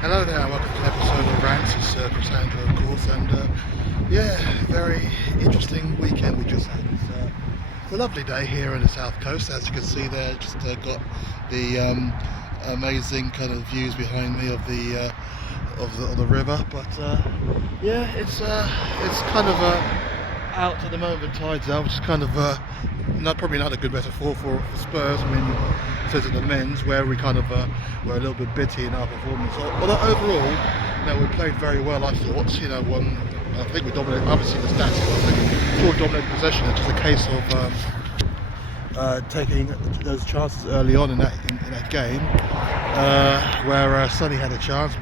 Hello there, welcome to an episode of Rantz. It's Crisandro, of course, and yeah, very interesting weekend we just had. It's a lovely day here in the south coast, as you can see there. Just got the amazing kind of views behind me of the river, but yeah, it's kind of out at the moment, tides out, which is kind of probably not a good metaphor for Spurs. I mean, says it the men's, where we kind of were a little bit bitty in our performance. Although overall, we played very well. I thought, I think we dominated. Obviously, the stats, I think we dominated possession. It's just a case of taking those chances early on in that game, where Sonny had a chance,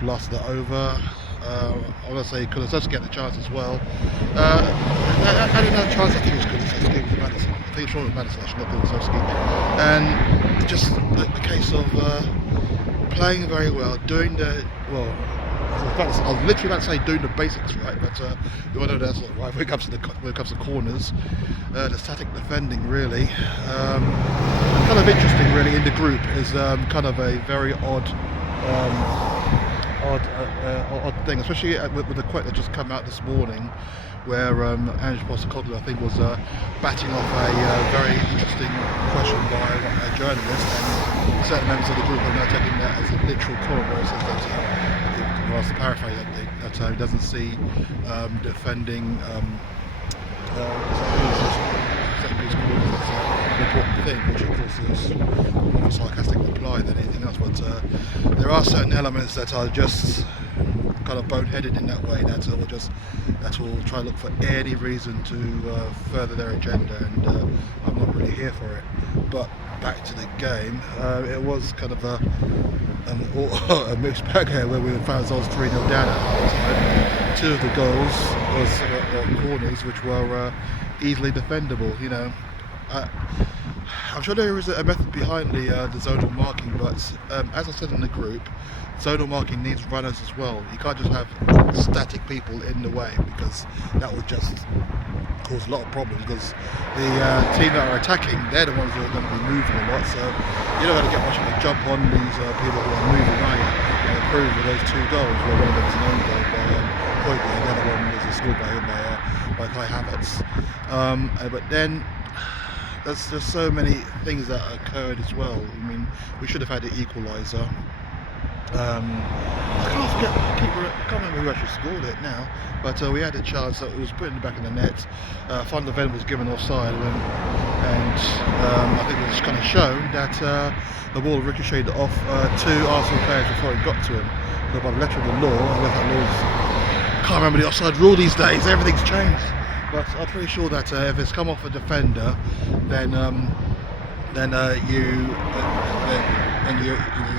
blasted it over. I want to say Crisandro get the chance as well. I didn't have a chance. I think it was Crisandro. It was Madison. I think it's wrong with Madison. Actually, not Crisandro. And just a case of playing very well, doing the well. I was literally about to say doing the basics right, but we all know that's not right. When it comes to corners, the static defending really, kind of interesting really in the group is kind of a very odd thing, especially with the quote that just come out this morning, where Ange Postecoglou, I think, was batting off a very interesting question by a journalist, and certain members of the group are now taking that as a literal comment, where it says that, well, to paraphrase that he doesn't see defending second-piece corners as an important thing, which of course is more of a sarcastic reply than anything else, but there are certain elements that are just kind of boneheaded in that way, that will try to look for any reason to further their agenda, and I'm not really here for it. But back to the game, it was kind of a mixed bag here, where we found ourselves 3-0 down at half time. Two of the goals was corners which were easily defendable. I'm sure there is a method behind the zonal marking, but as I said in the group, zonal marking needs runners as well. You can't just have static people in the way, because that would just cause a lot of problems, because the team that are attacking, they're the ones who are going to be moving a lot, so you're not going to get much of a jump on these people who are moving, are you? And improve with those two goals, where one of them was an own goal by Hoybier, and the other one was a score by Kai Havertz. But then there's just so many things that occurred as well. I mean, we should have had the equaliser. I can't remember who actually scored it now, but we had a chance that it was put in the back of the net. Van der Ven was given offside, and I think it was kind of shown that the ball ricocheted off two Arsenal players before it got to him. So by the letter of the law, unless that law's, I can't remember the offside rule these days, everything's changed. But I'm pretty sure that if it's come off a defender, then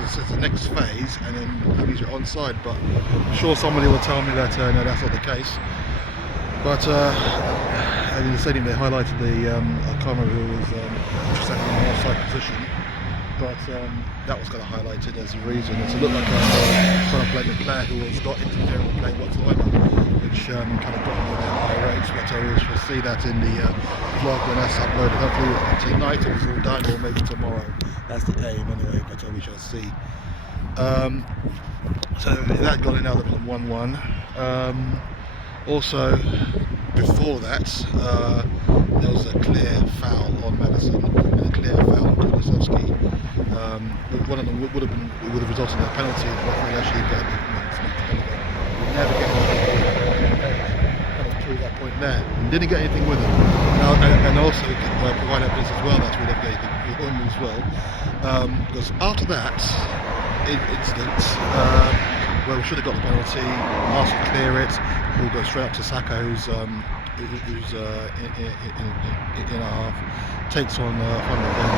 it's the next phase, and then that means you're onside. But I'm sure somebody will tell me that no, that's not the case. But in the stadium they highlighted I can't remember who was interested in the offside position, but that was kind of highlighted as a reason. It looked like trying to blame a player who was not interfering with play whatsoever, which kind of got me a bit irate. But we shall see that in the vlog when that's uploaded. Hopefully tonight it was all done, or maybe tomorrow. That's the aim anyway, but we shall see. So that got in out of 1-1. Also, before that, there was a clear foul on Madison and a clear foul on Kulusevski. One of them would have resulted in a penalty if the referee actually got it. We never get anything. Kind of prove that point there. We didn't get anything with him, and also provide evidence as well that we never get anything with him as well. Because after that incident, where we should have got the penalty, Arsenal clear it, ball goes straight up to Saka, who's in a half, takes on Van der Ven.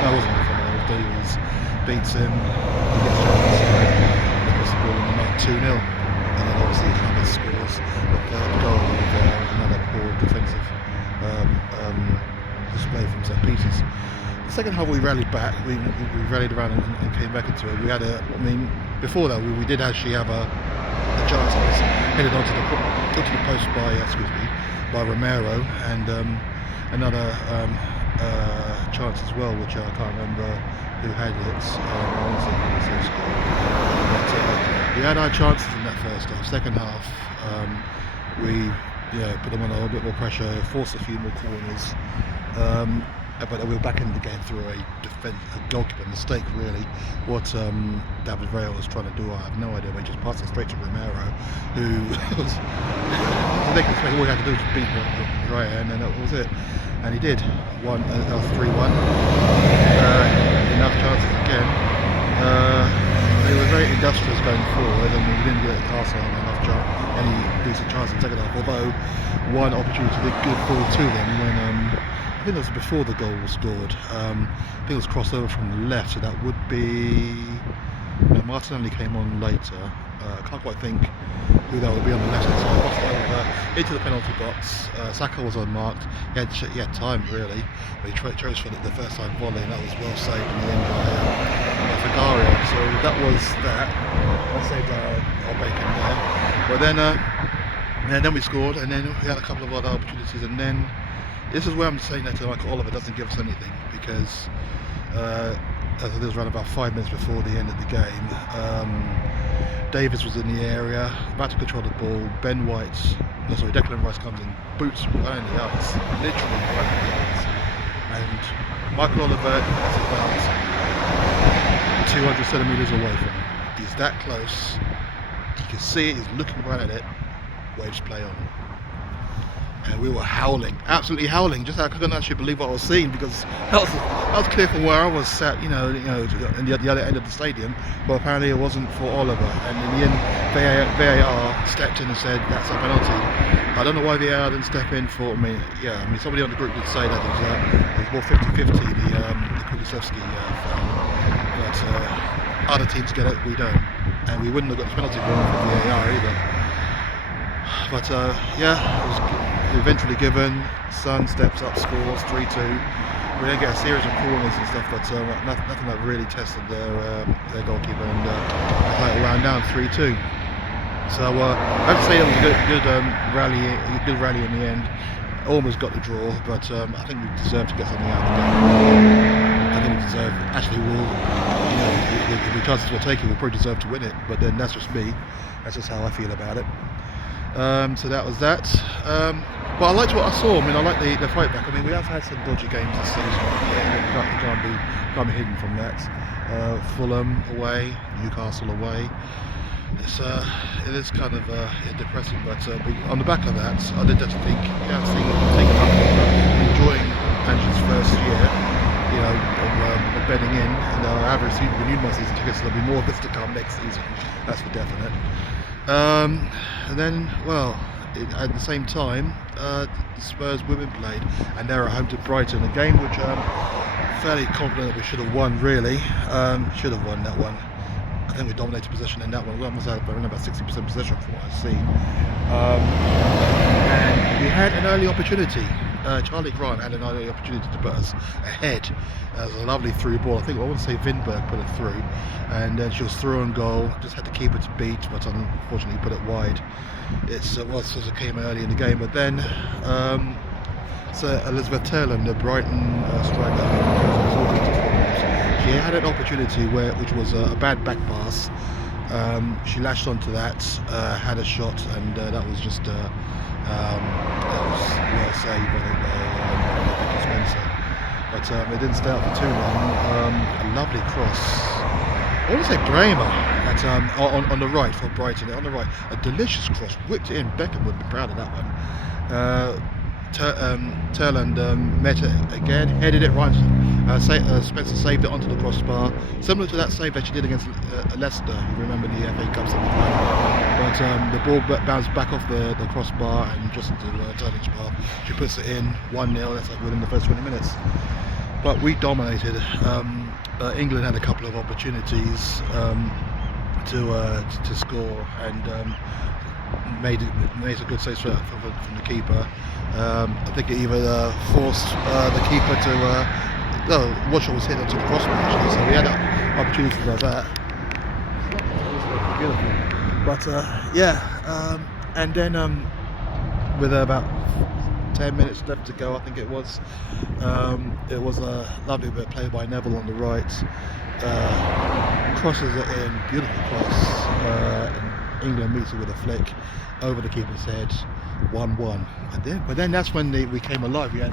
That wasn't Van der Ven, it was Davies, beats him, he gets to the side, and he puts the ball in the net 2-0. And then obviously Havertz scores the third goal with another poor defensive display from set pieces. The second half we rallied back, we rallied around and came back into it. We had before that we did actually have a chance that was headed onto the post by Romero, and another chance as well, which I can't remember who had it. But we had our chances in that first half. Second half, we put them on a little bit more pressure, forced a few more corners. But we were back in the game through a goalkeeper mistake, really. What David Villa was trying to do, I have no idea. But he just passed it straight to Romero, who was ridiculous. All he had to do was beat Raya, and then that was it. And he did. That was 3-1. Enough chances again. They were very industrious going forward, and we didn't get Arsenal any decent chances in the second half. Although one opportunity did fall to them when. I think it was before the goal was scored. I think it was crossed over from the left, so that would be. Martinelli came on later. I can't quite think who that would be on the left. So crossed over into the penalty box. Saka was unmarked. He had time really, but he chose for the first time volley, and that was well saved in the end by Figario. So that was that. That saved our bacon there. But then we scored, and then we had a couple of other opportunities, and then. This is where I'm saying that Michael Oliver doesn't give us anything, because I think it was around about 5 minutes before the end of the game. Davis was in the area, about to control the ball. Declan Rice comes in, boots right in the ice, literally right in the ice. And Michael Oliver is about 200 centimetres away from him. He's that close. You can see it, he's looking right at it. Waves play on. And we were howling, absolutely howling. I couldn't actually believe what I was seeing, because that was clear from where I was sat, in the other end of the stadium. But apparently it wasn't for Oliver. And in the end, VAR stepped in and said that's a penalty. I don't know why VAR didn't step in for me. Somebody on the group did say that it was more 50-50 the Kulusevski foul. But other teams get it, we don't, and we wouldn't have got the penalty ball for VAR either. But it was eventually given. Son steps up, scores 3-2. We then get a series of corners and stuff, but nothing that really tested their goalkeeper, and I thought it wound down 3-2. So I have to say it was a good rally in the end. Almost got the draw, but I think we deserved to get something out of the game. I think we deserve. Actually, if the chances were taken, we probably deserve to win it. But then that's just me. That's just how I feel about it. So that was that. But I liked what I saw. I liked the fight back. We have had some dodgy games this season. You can't be hidden from that. Fulham away, Newcastle away. It is kind of depressing, but on the back of that, I did just think, taking up enjoying Angie's first year, of bedding in, and I have renewed my season tickets, so there'll be more of this to come next season. That's for definite. And then, at the same time, the Spurs women played, and they're at home to Brighton, a game which I'm fairly confident that we should have won. Really, should have won that one. I think we dominated possession in that one. We almost had around about 60% possession from what I've seen. And we had an early opportunity. Charlie Grant had an early opportunity to put us ahead. It was a lovely through ball. I want to say Vinberg put it through, and then she was through on goal. Just had to keep it to beat, but unfortunately put it wide. It came early in the game, but then Elizabeth Turland, the Brighton striker, she had an opportunity which was a bad back pass. She lashed onto that, had a shot, and that was just that was well saved by Vicky Spencer. But it didn't stay out for too long. A lovely cross. I want to say Bremer on the right for Brighton. On the right, a delicious cross, whipped it in. Beckham would be proud of that one. Turland met it again, headed it right. Spencer saved it onto the crossbar, similar to that save that she did against Leicester. You remember the FA Cup semi-final. But the ball bounced back off the crossbar and just into Turling's path. She puts it in 1-0. That's within the first 20 minutes. But we dominated. England had a couple of opportunities to score, and made a good save from the keeper. I think it either forced the keeper to Watcher was hit onto the crossbar actually, so we had opportunities like that. But and then with about 10 minutes left to go, I think it was a lovely bit of play by Neville on the right. crosses it in, beautiful cross. England meets it with a flick over the keeper's head, 1-1. But then that's when we came alive. We had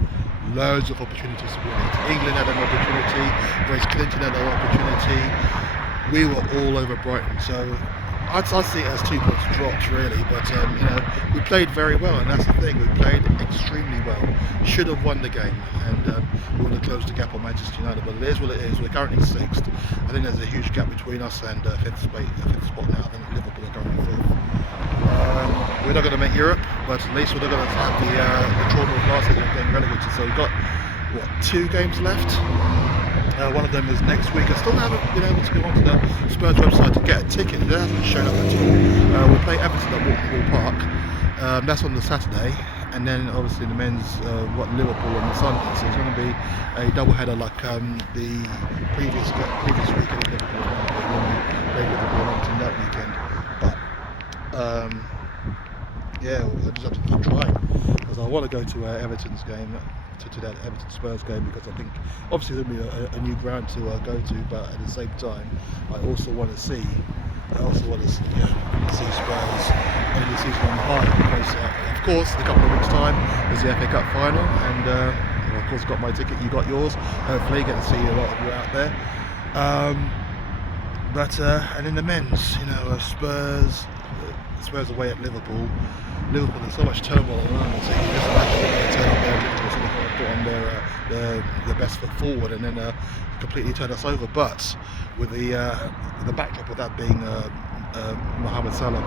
loads of opportunities to win it. England had an opportunity, Grace Clinton had an opportunity. We were all over Brighton, so I'd see it as 2 points dropped really, but we played very well, and that's the thing, we played extremely well. Should have won the game, and we would have closed the gap on Manchester United, but it is what it is. We're currently 6th. I think there's a huge gap between us and 5th spot now. I think Liverpool are currently 5th. We're not going to make Europe, but at least we're not going to have the trauma of last season getting relegated. So we've got, 2 games left? One of them is next week. I still haven't been able to go onto the Spurs website to get a ticket. It hasn't shown up at all. We play Everton at Walk Park. That's on the Saturday, and then obviously the men's Liverpool on the Sunday. So it's going to be a double header like the previous weekend. Liverpool played Liverpool and Everton that weekend. But I just have to keep trying, because I want to go to Everton's game. To that Everton Spurs game, because I think obviously there'll be a new ground to go to, but at the same time I also want to see Spurs end the season on high, because of course in a couple of weeks time is the FA Cup final, and of course got my ticket, you got yours. Hopefully get to see a lot of you out there. And in the men's, Spurs away at Liverpool. There's so much turmoil at the moment, so you can just imagine what they turn up there. Liverpool's going to put on their best foot forward and then completely turn us over. But with the backdrop of that being Mohamed Salah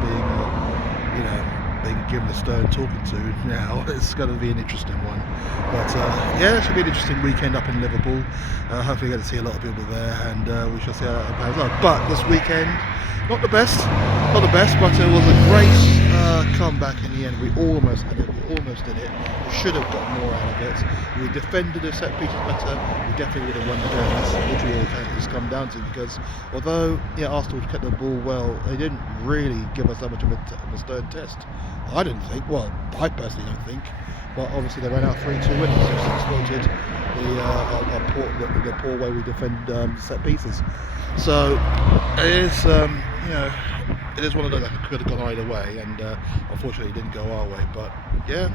being given a stern talking to now, it's going to be an interesting one. But it should be an interesting weekend up in Liverpool. Hopefully we get to see a lot of people there, and we shall see how that plays out. But this weekend, not the best, but it was a great comeback in the end. We almost had it, we almost did it. We should have got more out of it. We defended the set pieces better, we definitely would have won the game. That's literally all it's come down to, because although Arsenal kept the ball well, they didn't really give us that much of a stern test. I didn't think, I personally don't think, but obviously they ran out 3-2 winners, which exploited the poor way we defend set pieces. So it is, it is one of those that could have gone either way, and unfortunately it didn't go our way. But it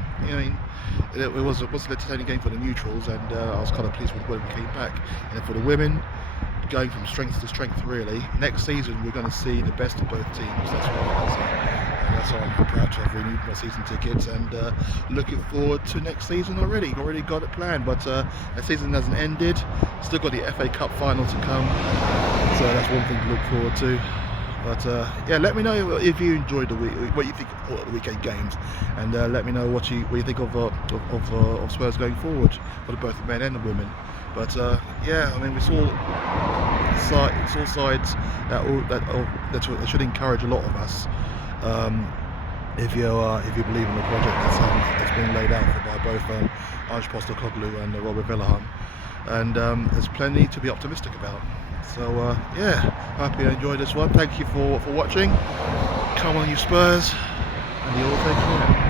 was an entertaining game for the neutrals, and I was kind of pleased with when we came back. And for the women, going from strength to strength really. Next season we're going to see the best of both teams. That's what I can say. And that's why I'm proud to have renewed my season tickets, and looking forward to next season already. Already got it planned, but the season hasn't ended. Still got the FA Cup final to come, so that's one thing to look forward to. But let me know if you enjoyed the week, what you think of the weekend games, and let me know what you think of Spurs going forward for both the men and the women. But we saw sides that should encourage a lot of us. If you believe in the project that's been laid out by both Ange Postecoglou and Robert Villahan, and there's plenty to be optimistic about. So hope you enjoyed this one. Thank you for watching. Come on, you Spurs, and you all take care.